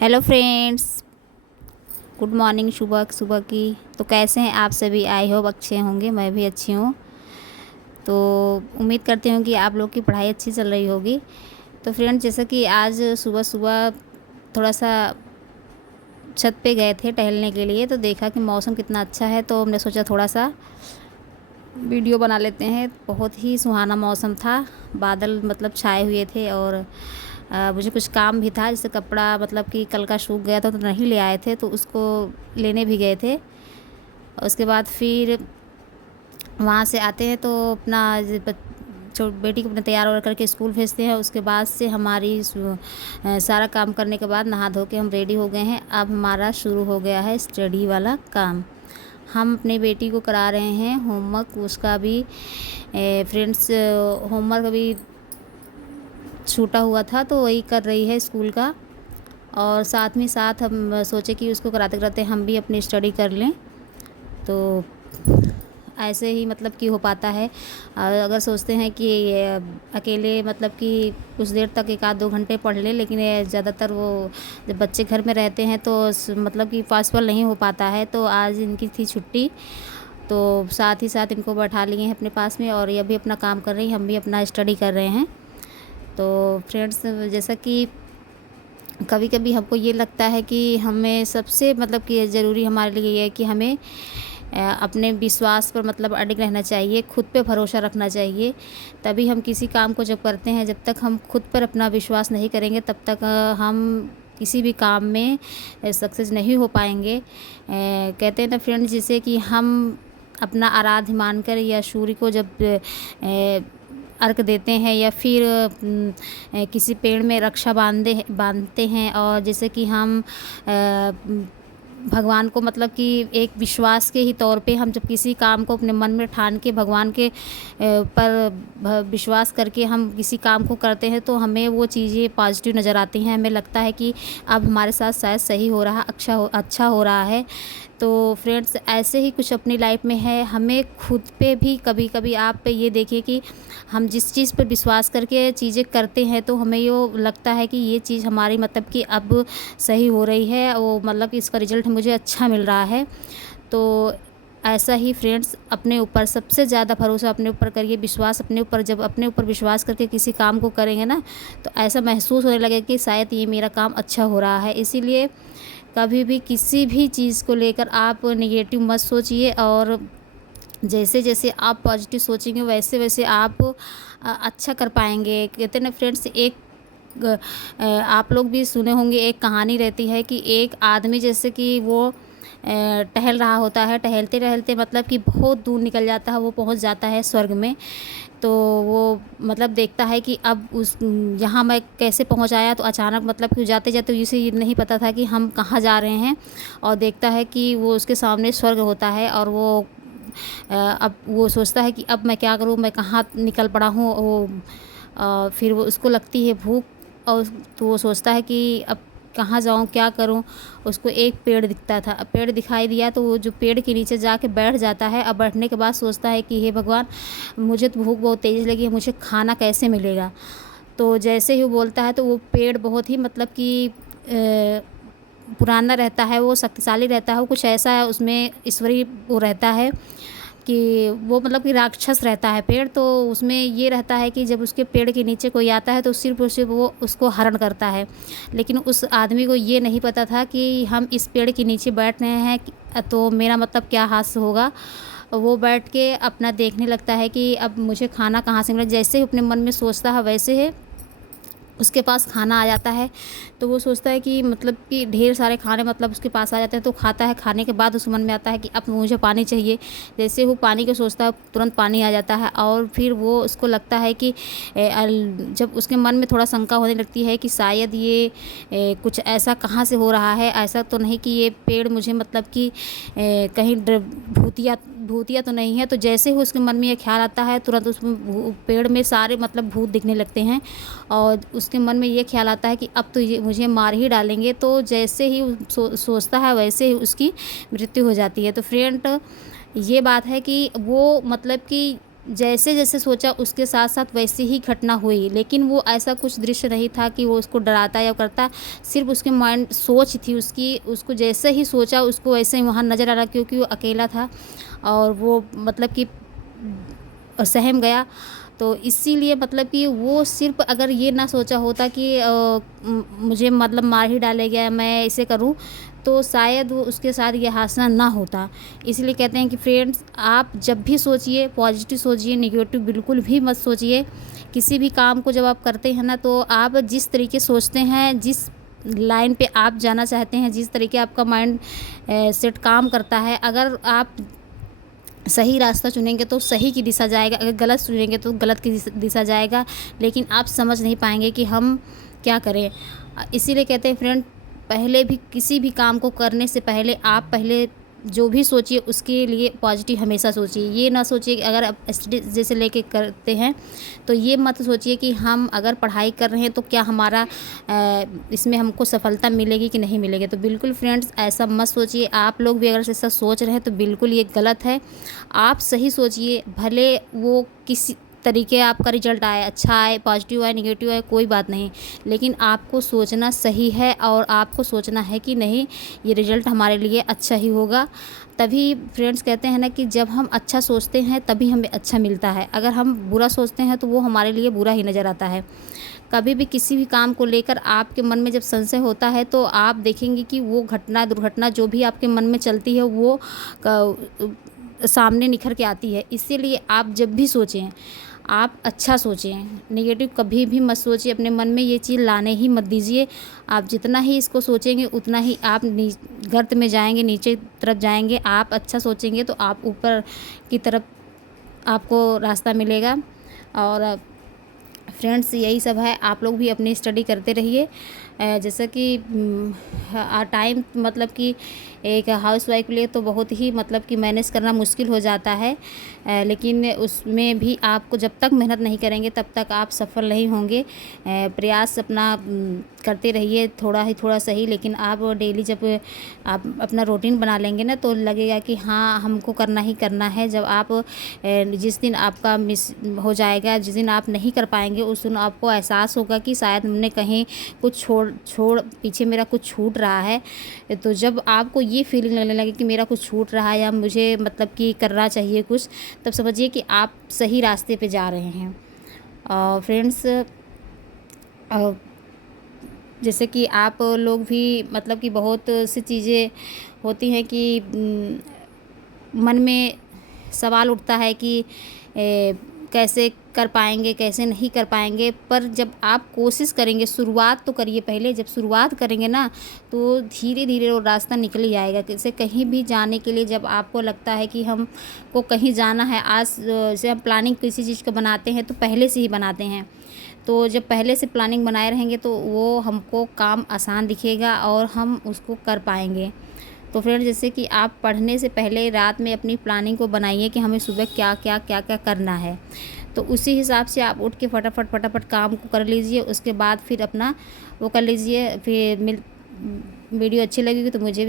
Hello friends, good morning. सुबह सुबह की तो कैसे हैं आप सभी? आई होप अच्छे होंगे। मैं भी अच्छी हूँ। तो उम्मीद करती हूँ कि आप लोग की पढ़ाई अच्छी चल रही होगी। तो फ्रेंड्स, जैसा कि आज सुबह सुबह थोड़ा सा छत पे गए थे टहलने के लिए, तो देखा कि मौसम कितना अच्छा है, तो हमने सोचा थोड़ा सा वीडियो बना लेते हैं। बहुत ही सुहाना मौसम था। बादल मतलब छाए हुए थे, और मुझे कुछ काम भी था, जैसे कपड़ा मतलब कि कल का सूख गया था तो नहीं ले आए थे, तो उसको लेने भी गए थे। और उसके बाद फिर वहाँ से आते हैं तो अपना बेटी को अपने तैयार वैयार करके स्कूल भेजते हैं। उसके बाद से हमारी सारा काम करने के बाद नहा धो के हम रेडी हो गए हैं। अब हमारा शुरू हो गया है स्टडी वाला काम। हम अपनी बेटी को करा रहे हैं होमवर्क। उसका भी फ्रेंड्स होमवर्क अभी छूटा हुआ था, तो वही कर रही है स्कूल का। और साथ में साथ हम सोचे कि उसको कराते कराते हम भी अपनी स्टडी कर लें। तो ऐसे ही मतलब कि हो पाता है। अगर सोचते हैं कि अकेले मतलब कि कुछ देर तक 1 आध 2 घंटे पढ़ ले, लेकिन ज़्यादातर वो जब बच्चे घर में रहते हैं तो मतलब कि पॉसिबल नहीं हो पाता है। तो आज इनकी थी छुट्टी, तो साथ ही साथ इनको बैठा लिए हैं अपने पास में, और ये भी अपना काम कर रही हैं, हम भी अपना स्टडी कर रहे हैं। तो फ्रेंड्स, जैसा कि कभी कभी हमको ये लगता है कि हमें सबसे मतलब कि ज़रूरी हमारे लिए ये है कि हमें अपने विश्वास पर मतलब अडिग रहना चाहिए, खुद पे भरोसा रखना चाहिए। तभी हम किसी काम को जब करते हैं, जब तक हम खुद पर अपना विश्वास नहीं करेंगे तब तक हम किसी भी काम में सक्सेस नहीं हो पाएंगे। कहते हैं ना फ्रेंड्स, जैसे कि हम अपना आराध्य मानकर या सूर्य को जब अर्घ देते हैं, या फिर किसी पेड़ में रक्षा बांधते हैं, और जैसे कि हम भगवान को मतलब कि एक विश्वास के ही तौर पे हम जब किसी काम को अपने मन में ठान के भगवान के पर विश्वास करके हम किसी काम को करते हैं, तो हमें वो चीज़ें पॉजिटिव नज़र आती हैं। हमें लगता है कि अब हमारे साथ शायद सही हो रहा, अच्छा हो रहा है। तो फ्रेंड्स, ऐसे ही कुछ अपनी लाइफ में है। हमें खुद पे भी कभी कभी आप पे ये देखिए कि हम जिस चीज़ पर विश्वास करके चीज़ें करते हैं, तो हमें ये लगता है कि ये चीज़ हमारी मतलब कि अब सही हो रही है, वो मतलब कि इसका रिज़ल्ट मुझे अच्छा मिल रहा है। तो ऐसा ही फ्रेंड्स, अपने ऊपर सबसे ज़्यादा भरोसा अपने ऊपर करिए, विश्वास अपने ऊपर। जब अपने ऊपर विश्वास करके किसी काम को करेंगे ना, तो ऐसा महसूस होने लगेगा कि शायद ये मेरा काम अच्छा हो रहा है। इसीलिए कभी भी किसी भी चीज़ को लेकर आप नेगेटिव मत सोचिए, और जैसे जैसे आप पॉजिटिव सोचेंगे वैसे वैसे आप अच्छा कर पाएंगे। कहते हैं ना फ्रेंड्स, आप लोग भी सुने होंगे, एक कहानी रहती है कि एक आदमी जैसे कि वो टहल रहा होता है, टहलते टहलते मतलब कि बहुत दूर निकल जाता है, वो पहुंच जाता है स्वर्ग में। तो वो मतलब देखता है कि अब उस यहाँ मैं कैसे पहुंच आया। तो अचानक मतलब कि जाते जाते उसे ये नहीं पता था कि हम कहाँ जा रहे हैं, और देखता है कि वो उसके सामने स्वर्ग होता है। और वो अब वो सोचता है कि अब मैं क्या करूँ, मैं कहाँ निकल पड़ा हूँ। वो फिर वो उसको लगती है भूख, और तो वो सोचता है कि अब कहाँ जाऊँ, क्या करूँ। उसको एक पेड़ दिखता था, पेड़ दिखाई दिया, तो वो जो पेड़ के नीचे जाके बैठ जाता है। अब बैठने के बाद सोचता है कि हे भगवान, मुझे तो भूख बहुत तेज़ लगी है, मुझे खाना कैसे मिलेगा। तो जैसे ही वो बोलता है, तो वो पेड़ बहुत ही मतलब कि पुराना रहता है, वो शक्तिशाली रहता है, वो कुछ ऐसा है उसमें ईश्वरीय वो रहता है कि वो मतलब कि राक्षस रहता है पेड़। तो उसमें ये रहता है कि जब उसके पेड़ के नीचे कोई आता है, तो सिर्फ और सिर्फ वो उसको हरण करता है। लेकिन उस आदमी को ये नहीं पता था कि हम इस पेड़ के नीचे बैठ रहे हैं, तो मेरा मतलब क्या हादसा होगा। वो बैठ के अपना देखने लगता है कि अब मुझे खाना कहाँ से मिला। जैसे ही अपने मन में सोचता है, वैसे ही उसके पास खाना आ जाता है। तो वो सोचता है कि मतलब कि ढेर सारे खाने मतलब उसके पास आ जाते हैं, तो खाता है। खाने के बाद उस मन में आता है कि अब मुझे पानी चाहिए। जैसे वो पानी को सोचता है, तुरंत पानी आ जाता है। और फिर वो उसको लगता है कि जब उसके मन में थोड़ा शंका होने लगती है कि शायद ये कुछ ऐसा कहाँ से हो रहा है, ऐसा तो नहीं कि ये पेड़ मुझे मतलब कि कहीं भूतिया भूतिया तो नहीं है। तो जैसे ही उसके मन में ये ख्याल आता है, तुरंत उस पेड़ में सारे मतलब भूत दिखने लगते हैं, और उसके मन में ये ख्याल आता है कि अब तो ये मुझे मार ही डालेंगे। तो जैसे ही सोचता है, वैसे ही उसकी मृत्यु हो जाती है। तो फ्रेंड, ये बात है कि वो मतलब कि जैसे जैसे सोचा उसके साथ साथ वैसे ही घटना हुई, लेकिन वो ऐसा कुछ दृश्य नहीं था कि वो उसको डराता या करता। सिर्फ उसके माइंड सोच थी उसकी, उसको जैसे ही सोचा उसको वैसे ही वहाँ नज़र आ रहा, क्योंकि वो अकेला था और वो मतलब कि सहम गया। तो इसीलिए मतलब कि वो सिर्फ अगर ये ना सोचा होता कि मुझे मतलब मार ही डालेगा, मैं इसे करूं, तो शायद वो उसके साथ ये हादसा ना होता। इसलिए कहते हैं कि फ्रेंड्स, आप जब भी सोचिए पॉजिटिव सोचिए, नेगेटिव बिल्कुल भी मत सोचिए। किसी भी काम को जब आप करते हैं ना, तो आप जिस तरीके सोचते हैं, जिस लाइन पे आप जाना चाहते हैं, जिस तरीके आपका माइंड सेट काम करता है, अगर आप सही रास्ता चुनेंगे तो सही की दिशा जाएगा, अगर गलत चुनेंगे तो गलत की दिशा जाएगा। लेकिन आप समझ नहीं पाएंगे कि हम क्या करें। इसीलिए कहते हैं फ्रेंड, पहले भी किसी भी काम को करने से पहले आप पहले जो भी सोचिए उसके लिए पॉजिटिव हमेशा सोचिए। ये ना सोचिए कि अगर आप स्टडी जैसे लेके करते हैं तो ये मत सोचिए कि हम अगर पढ़ाई कर रहे हैं तो क्या हमारा इसमें हमको सफलता मिलेगी कि नहीं मिलेगी। तो बिल्कुल फ्रेंड्स ऐसा मत सोचिए। आप लोग भी अगर ऐसा सोच रहे हैं तो बिल्कुल ये गलत है। आप सही सोचिए, भले वो किसी तरीके आपका रिजल्ट आए, अच्छा आए, पॉजिटिव आए, नेगेटिव आए, कोई बात नहीं, लेकिन आपको सोचना सही है और आपको सोचना है कि नहीं, ये रिज़ल्ट हमारे लिए अच्छा ही होगा। तभी फ्रेंड्स कहते हैं ना कि जब हम अच्छा सोचते हैं तभी हमें अच्छा मिलता है। अगर हम बुरा सोचते हैं तो वो हमारे लिए बुरा ही नज़र आता है। कभी भी किसी भी काम को लेकर आपके मन में जब संशय होता है तो आप देखेंगे कि वो घटना दुर्घटना जो भी आपके मन में चलती है वो सामने निखर के आती है। इसीलिए आप जब भी सोचें आप अच्छा सोचें, नेगेटिव कभी भी मत सोचिए। अपने मन में ये चीज़ लाने ही मत दीजिए। आप जितना ही इसको सोचेंगे उतना ही आप गर्त में जाएंगे, नीचे तरफ जाएंगे। आप अच्छा सोचेंगे तो आप ऊपर की तरफ आपको रास्ता मिलेगा। और फ्रेंड्स यही सब है, आप लोग भी अपनी स्टडी करते रहिए। जैसा कि टाइम मतलब कि एक हाउसवाइफ के लिए तो बहुत ही मतलब कि मैनेज करना मुश्किल हो जाता है, लेकिन उसमें भी आपको जब तक मेहनत नहीं करेंगे तब तक आप सफल नहीं होंगे। प्रयास अपना करते रहिए, थोड़ा ही थोड़ा सही, लेकिन आप डेली जब आप अपना रूटीन बना लेंगे ना तो लगेगा कि हाँ हमको करना ही करना है। जब आप जिस दिन आपका मिस हो जाएगा, जिस दिन आप नहीं कर पाएंगे, उस दिन आपको एहसास होगा कि शायद हमने कहीं कुछ छोड़ पीछे मेरा कुछ छूट रहा है। तो जब आपको ये फीलिंग लगने लगे कि मेरा कुछ छूट रहा है या मुझे मतलब कि करना चाहिए कुछ, तब समझिए कि आप सही रास्ते पे जा रहे हैं। फ्रेंड्स जैसे कि आप लोग भी मतलब कि बहुत सी चीज़ें होती हैं कि मन में सवाल उठता है कि कैसे कर पाएंगे, कैसे नहीं कर पाएंगे। पर जब आप कोशिश करेंगे, शुरुआत तो करिए पहले। जब शुरुआत करेंगे ना तो धीरे धीरे वो रास्ता निकल ही आएगा। जैसे कहीं भी जाने के लिए जब आपको लगता है कि हमको कहीं जाना है, आज से हम प्लानिंग किसी चीज़ का बनाते हैं तो पहले से ही बनाते हैं। तो जब पहले से प्लानिंग बनाए रहेंगे तो वो हमको काम आसान दिखेगा और हम उसको कर पाएंगे। तो फ्रेंड जैसे कि आप पढ़ने से पहले रात में अपनी प्लानिंग को बनाइए कि हमें सुबह क्या क्या करना है। तो उसी हिसाब से आप उठ के फटाफट काम को कर लीजिए। उसके बाद फिर अपना वो कर लीजिए। फिर वीडियो अच्छी लगेगी तो मुझे भी